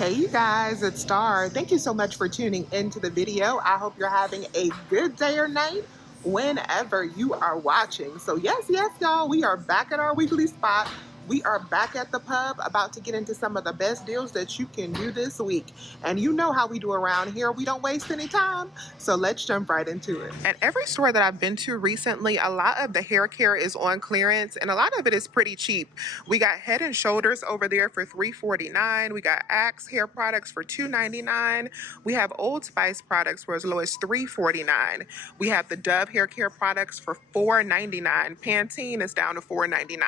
Hey you guys, it's Star. Thank you so much for tuning into the video. I hope you're having a good day or night whenever you are watching. So yes, y'all, we are back at our weekly spot. We are back at the pub, about to get into some of the best deals that you can do this week. And you know how we do around here. We don't waste any time. So let's jump right into it. At every store that I've been to recently, a lot of the hair care is on clearance and a lot of it is pretty cheap. We got Head and Shoulders over there for $3.49. We got Axe hair products for $2.99. We have Old Spice products for as low as $3.49. We have the Dove hair care products for $4.99. Pantene is down to $4.99.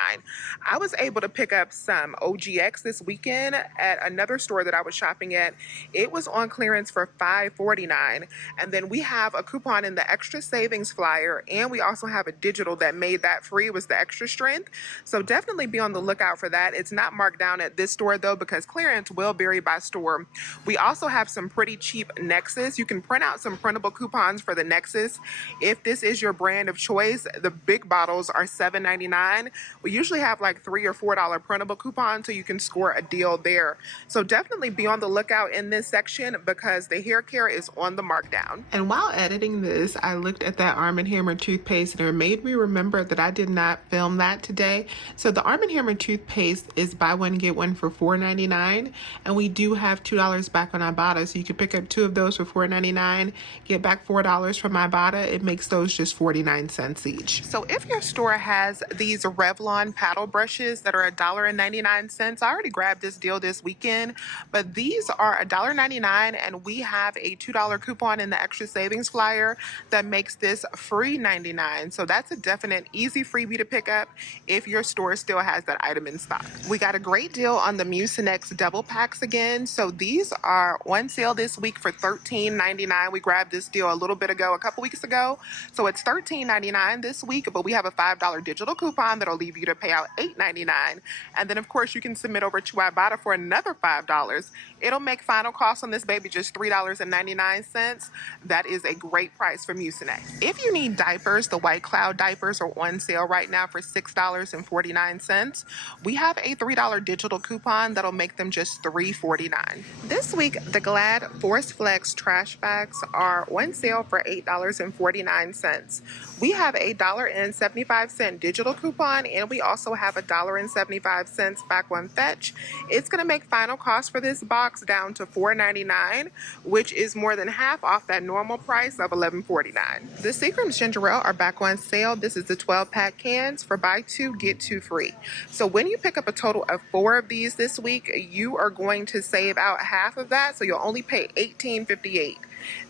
I was able to pick up some OGX this weekend at another store that I was shopping at. It was on clearance for $5.49. And then we have a coupon in the extra savings flyer, and we also have a digital that made that free. It was the extra strength. So definitely be on the lookout for that. It's not marked down at this store though, because clearance will vary by store. We also have some pretty cheap Nexus. You can print out some printable coupons for the Nexus. If this is your brand of choice, the big bottles are $7.99. We usually have like $3 or $4 printable coupons, so you can score a deal there. So definitely be on the lookout in this section because the hair care is on the markdown. And while editing this, I looked at that Arm & Hammer toothpaste and it made me remember that I did not film that today. So the Arm & Hammer toothpaste is buy one get one for $4.99, and we do have $2 back on Ibotta, so you can pick up 2 of those for $4.99, get back $4 from Ibotta. It makes those just 49 cents each. So if your store has these Revlon paddle brushes that are $1.99, I already grabbed this deal this weekend, but these are $1.99 and we have a $2 coupon in the extra savings flyer that makes this free 99. So that's a definite easy freebie to pick up if your store still has that item in stock. We got a great deal on the Mucinex double packs again. So these are on sale this week for $13.99. We grabbed this deal a little bit ago, a couple weeks ago. So it's $13.99 this week, but we have a $5 digital coupon that'll leave you to pay out $8.99. And then of course you can submit over to Ibotta for another $5. It'll make final cost on this baby just $3.99. That is a great price for Mucinex. If you need diapers, the White Cloud diapers are on sale right now for $6.49. We have a $3 digital coupon that'll make them just $3.49. This week, the Glad Force Flex trash bags are on sale for $8.49. We have a $1.75 digital coupon, and we also have a $1.75 back on Fetch. It's going to make final cost for this box down to $4.99, which is more than half off that normal price of $11.49. The Seagram's ginger ale are back on sale. This is the 12-pack cans for buy 2, get 2 free. So when you pick up a total of 4 of these this week, you are going to save out half of that, so you'll only pay $18.58.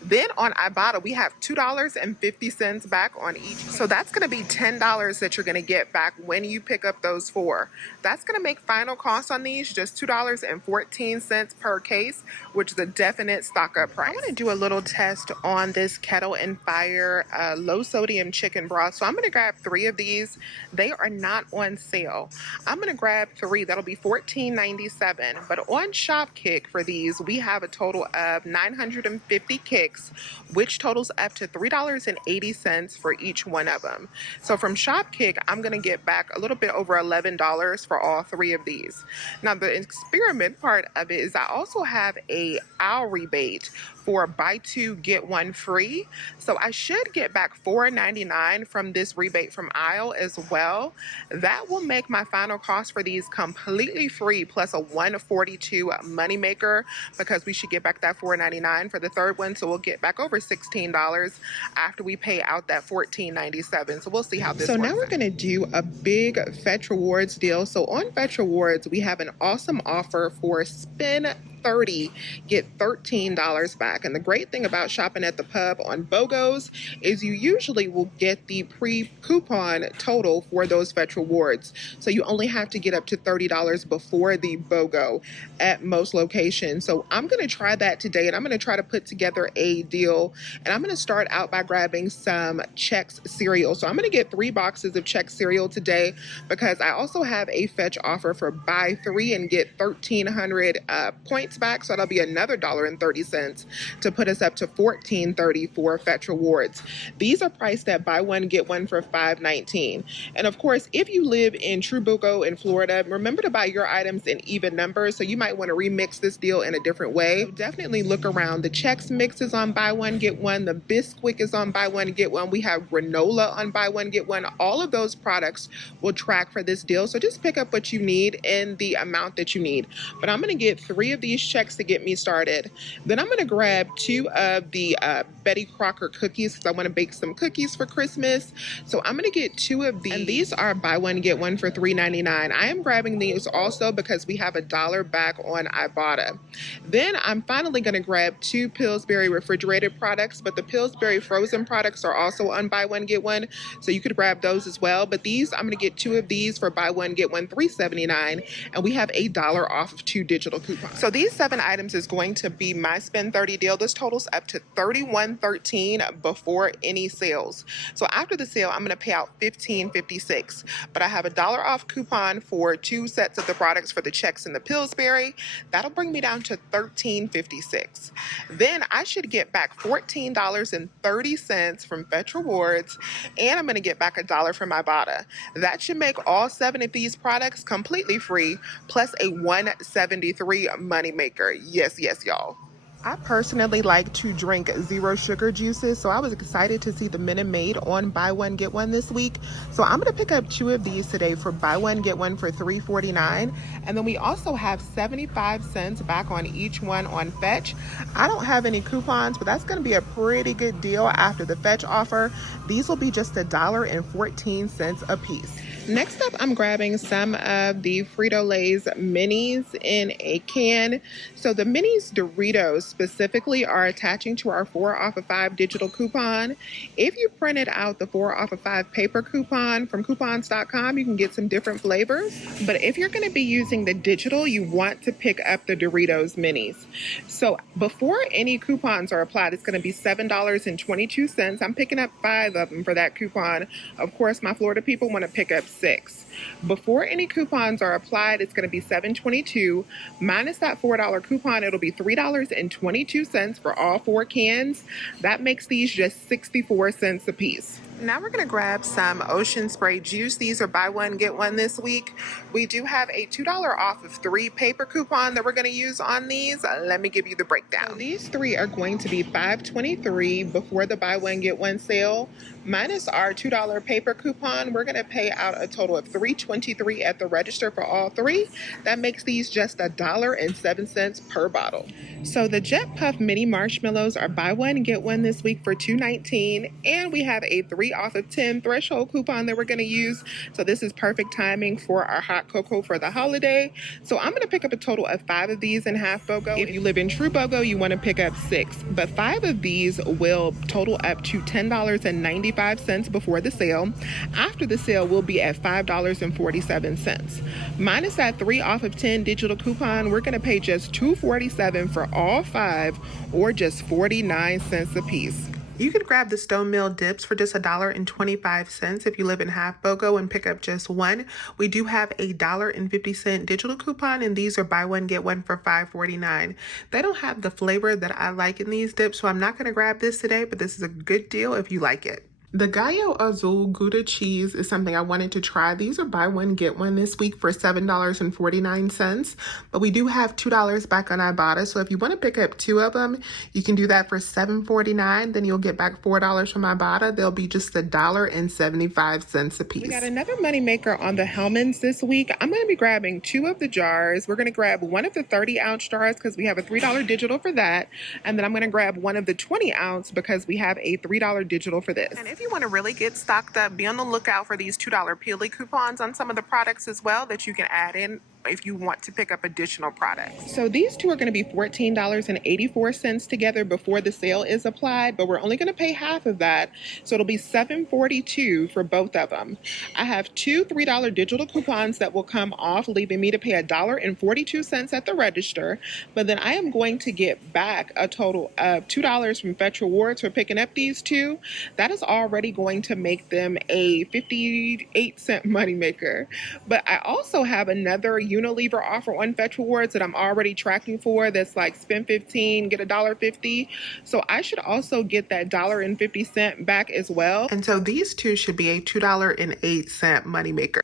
Then on Ibotta, we have $2.50 back on each. So that's going to be $10 that you're going to get back when you pick up those 4. That's going to make final cost on these just $2.14 per case, which is a definite stock up price. I want to do a little test on this Kettle and Fire low sodium chicken broth. So I'm going to grab 3 of these. They are not on sale. I'm going to grab 3. That'll be $14.97. But on Shopkick for these, we have a total of 950 kicks, which totals up to $3.80 for each one of them. So from Shopkick, I'm going to get back a little bit over $11 for all 3 of these. Now the experiment part of it is I also have a aisle rebate for buy 2 get 1 free. So I should get back $4.99 from this rebate from aisle as well. That will make my final cost for these completely free, plus a $1.42 moneymaker, because we should get back that $4.99 for the third one. So we'll get back over $16 after we pay out that $14.97. So we'll see how this works. So now we're going to do a big Fetch Rewards deal. So on Fetch Rewards, we have an awesome offer for spin 30, get $13 back. And the great thing about shopping at the pub on BOGOs is you usually will get the pre-coupon total for those Fetch Rewards. So you only have to get up to $30 before the BOGO at most locations. So I'm going to try that today, and I'm going to try to put together a deal. And I'm going to start out by grabbing some Chex cereal. So I'm going to get 3 boxes of Chex cereal today, because I also have a Fetch offer for buy 3 and get 1,300 points rewards back, so that'll be another $1.30 to put us up to $14.30 for Fetch Rewards. These are priced at buy one get one for $5.19. And of course, if you live in Trubugo in Florida, remember to buy your items in even numbers, so you might want to remix this deal in a different way. So definitely look around. The Chex Mix is on buy one get one. The Bisquick is on buy one get one. We have granola on buy one get one. All of those products will track for this deal, so just pick up what you need in the amount that you need. But I'm going to get 3 of these Chex to get me started. Then I'm going to grab 2 of the Betty Crocker cookies because I want to bake some cookies for Christmas. So I'm going to get 2 of these, and these are buy one get one for $3.99. I am grabbing these also because we have $1 back on Ibotta. Then I'm finally going to grab 2 Pillsbury refrigerated products, but the Pillsbury frozen products are also on buy one get one, so you could grab those as well. But these, I'm going to get 2 of these for buy one get one $3.79, and we have $1 off of 2 digital coupons. So these 7 items is going to be my spend 30 deal. This totals up to $31.13 before any sales. So after the sale, I'm going to pay out $15.56, but I have $1 off coupon for 2 sets of the products for the Chex and the Pillsbury. That'll bring me down to $13.56. Then I should get back $14.30 from Fetch Rewards, and I'm going to get back $1 from Ibotta. That should make all 7 of these products completely free, plus a $1.73 moneymaker. Yes, y'all. I personally like to drink zero sugar juices, so I was excited to see the Minute Maid on buy one get one this week. So I'm going to pick up 2 of these today for buy one get one for $3.49, and then we also have 75 cents back on each one on Fetch. I don't have any coupons, but that's going to be a pretty good deal after the Fetch offer. These will be just $1.14 a piece. Next up, I'm grabbing some of the Frito-Lay's minis in a can. So the minis Doritos specifically are attaching to our 4 off of 5 digital coupon. If you printed out the 4 off of 5 paper coupon from coupons.com, you can get some different flavors. But if you're going to be using the digital, you want to pick up the Doritos minis. So before any coupons are applied, it's going to be $7.22. I'm picking up 5 of them for that coupon. Of course, my Florida people want to pick up 6. Before any coupons are applied, it's going to be $7.22 minus that $4 coupon. It'll be $3.22 for all 4 cans. That makes these just 64 cents a piece. Now we're going to grab some Ocean Spray juice. These are buy one get one this week. We do have a $2 off of 3 paper coupon that we're going to use on these. Let me give you the breakdown. So these 3 are going to be $5.23 before the buy one get one sale. Minus our $2 paper coupon, we're going to pay out a total of $3.23 at the register for all 3. That makes these just $1.07 per bottle. So the Jet Puff mini marshmallows are buy one get one this week for $2.19, and we have a 3 off of 10 threshold coupon that we're going to use. So this is perfect timing for our hot cocoa for the holiday. So I'm going to pick up a total of 5 of these in half BOGO. If you live in True BOGO, you want to pick up 6, but 5 of these will total up to $10.95 before the sale. After the sale, we'll be at $5.47. Minus that 3 off of 10 digital coupon, we're going to pay just $2.47 for all 5, or just 49 cents a piece. You could grab the Stone Mill dips for just $1.25 if you live in half BOGO and pick up just 1. We do have a $1.50 digital coupon, and these are buy one get one for $5.49. They don't have the flavor that I like in these dips, so I'm not going to grab this today, but this is a good deal if you like it. The Gallo Azul Gouda cheese is something I wanted to try. These are buy one, get one this week for $7.49, but we do have $2 back on Ibotta, so if you want to pick up 2 of them, you can do that for $7.49. Then you'll get back $4 from Ibotta. They'll be just $1.75 a piece. We got another moneymaker on the Hellmann's this week. I'm going to be grabbing 2 of the jars. We're going to grab one of the 30-ounce jars because we have a $3 digital for that, and then I'm going to grab one of the 20-ounce because we have a $3 digital for this. And if you want to really get stocked up, be on the lookout for these $2 Peely coupons on some of the products as well that you can add in if you want to pick up additional products. So these 2 are going to be $14.84 together before the sale is applied, but we're only going to pay half of that, so it'll be $7.42 for both of them. I have 2 $3 digital coupons that will come off, leaving me to pay $1.42 at the register, but then I am going to get back a total of $2 from Fetch Rewards for picking up these 2. That is already going to make them a 58-cent moneymaker. But I also have another Unilever offer on Fetch Rewards that I'm already tracking for that's like spend 15, get $1.50. So I should also get that $1.50 back as well. And so these two should be a $2.08 moneymaker.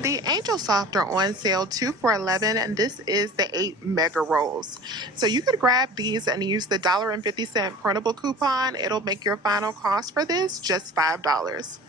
The Angel Soft are on sale 2 for $11, and this is the 8 mega rolls. So you could grab these and use the $1.50 printable coupon. It'll make your final cost for this just $5.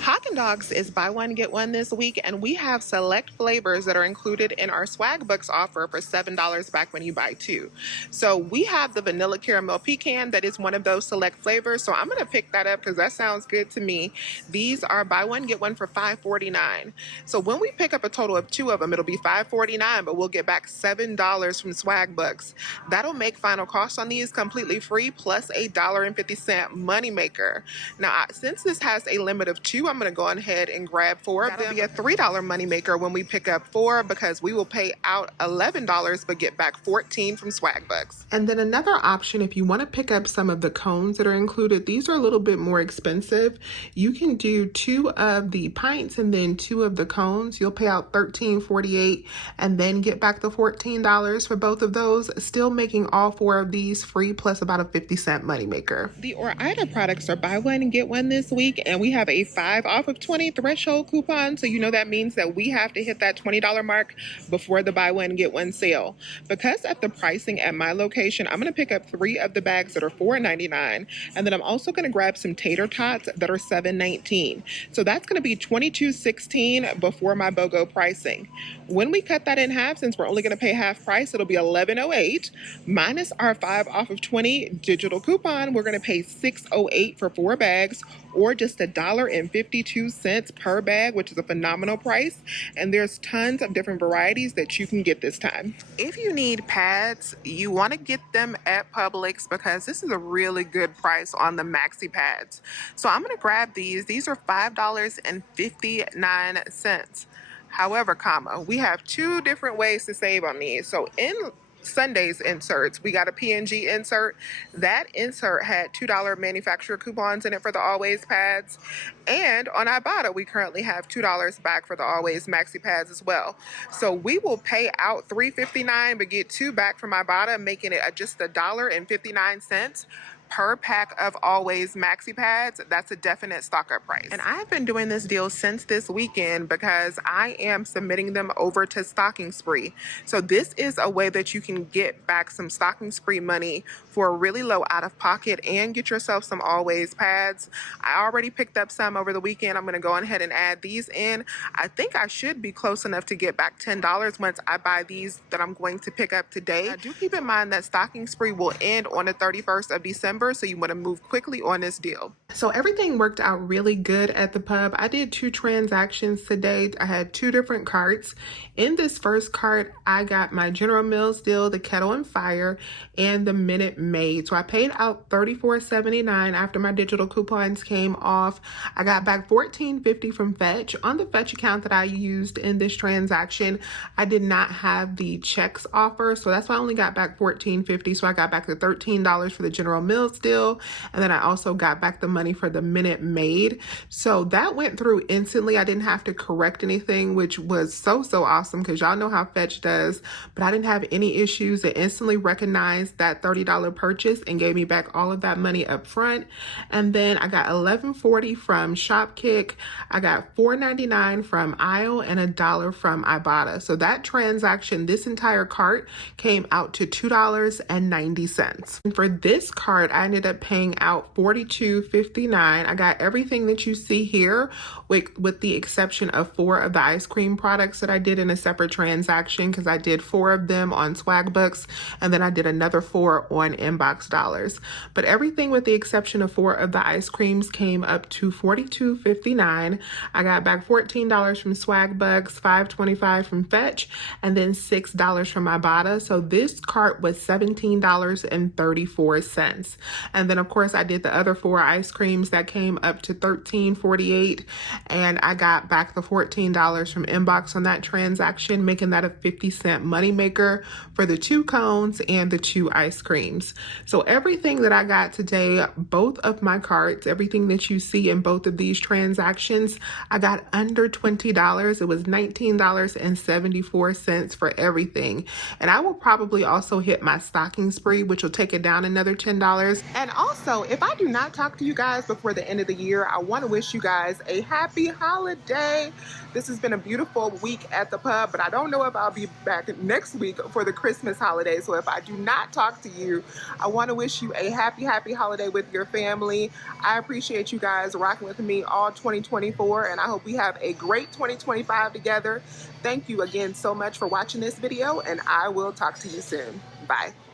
Haagen-Dazs is buy one, get one this week, and we have select flavors that are included in our swag books offer for $7 back when you buy two. So we have the vanilla caramel pecan that is one of those select flavors. So I'm going to pick that up because that sounds good to me. These are buy one, get one for $5.49. So when we pick up a total of 2 of them, it'll be $5.49, but we'll get back $7 from swag books. That'll make final cost on these completely free plus a $1.50 moneymaker. Now, since this has a limit of 2, I'm going to go ahead and grab 4 of them. That'll be a $3 moneymaker when we pick up 4 because we will pay out $11 but get back $14 from swag bucks. And then another option, if you want to pick up some of the cones that are included, these are a little bit more expensive. You can do 2 of the pints and then 2 of the cones. You'll pay out $13.48 and then get back the $14 for both of those, still making all 4 of these free plus about a 50-cent moneymaker. The Ore-Ida products are buy one and get one this week, and we have a 5 off of 20 threshold coupon. So you know that means that we have to hit that $20 mark before the buy one get one sale. Because at the pricing at my location, I'm going to pick up 3 of the bags that are $4.99, and then I'm also going to grab some tater tots that are $7.19. So that's going to be $22.16 before my BOGO pricing. When we cut that in half, since we're only going to pay half price, it'll be $11.08 minus our 5 off of 20 digital coupon. We're going to pay $6.08 for 4 bags, or just $1.52 per bag, which is a phenomenal price. And there's tons of different varieties that you can get this time. If you need pads, you want to get them at Publix because this is a really good price on the maxi pads. So I'm going to grab these. These are $5.59. However, we have 2 different ways to save on these. So in Sunday's inserts, we got a P&G insert. That insert had $2 manufacturer coupons in it for the Always pads, and on Ibotta we currently have $2 back for the Always maxi pads as well. So we will pay out $3.59 but get 2 back from Ibotta, making it just $1.59 per pack of Always maxi pads. That's a definite stock up price. And I've been doing this deal since this weekend because I am submitting them over to Stocking Spree. So this is a way that you can get back some Stocking Spree money for a really low out of pocket and get yourself some Always pads. I already picked up some over the weekend. I'm going to go ahead and add these in. I think I should be close enough to get back $10 once I buy these that I'm going to pick up today. Now, do keep in mind that Stocking Spree will end on the 31st of December. So you want to move quickly on this deal. So everything worked out really good at the pub. I did 2 transactions today. I had 2 different carts. In this first cart, I got my General Mills deal, the Kettle and Fire, and the Minute Maid. So I paid out $34.79 after my digital coupons came off. I got back $14.50 from Fetch. On the Fetch account that I used in this transaction, I did not have the checks offer, so that's why I only got back $14.50. So I got back the $13 for the General Mills deal, and then I also got back the money for the Minute Maid. So that went through instantly. I didn't have to correct anything, which was so awesome because y'all know how Fetch does, but I didn't have any issues. It instantly recognized that $30 purchase and gave me back all of that money up front. And then I got $11.40 from Shopkick. I got $4.99 from Aisle and $1 from Ibotta. So that transaction, this entire cart came out to $2.90. And for this cart, I ended up paying out $42.59. I got everything that you see here with the exception of 4 of the ice cream products that I did in a separate transaction because I did 4 of them on swag books and then I did another 4 on inbox dollars. But everything with the exception of 4 of the ice creams came up to $42.59. I got back $14 from swag bucks, $5.25 from Fetch, and then $6 from Ibotta. So this cart was $17.34. And then of course I did the other 4 ice creams that came up to $13.48, and I got back the $14 from inbox on that transaction, making that a 50-cent moneymaker for the 2 cones and the 2 ice creams. So everything that I got today, both of my carts, everything that you see in both of these transactions, I got under $20. It was $19.74 for everything. And I will probably also hit my stocking spree, which will take it down another $10. And also, if I do not talk to you guys before the end of the year, I want to wish you guys a happy holiday. This has been a beautiful week at the pub, but I don't know if I'll be back next week for the Christmas holiday. So if I do not talk to you, I want to wish you a happy holiday with your family. I appreciate you guys rocking with me all 2024, and I hope we have a great 2025 together. Thank you again so much for watching this video, and I will talk to you soon. Bye.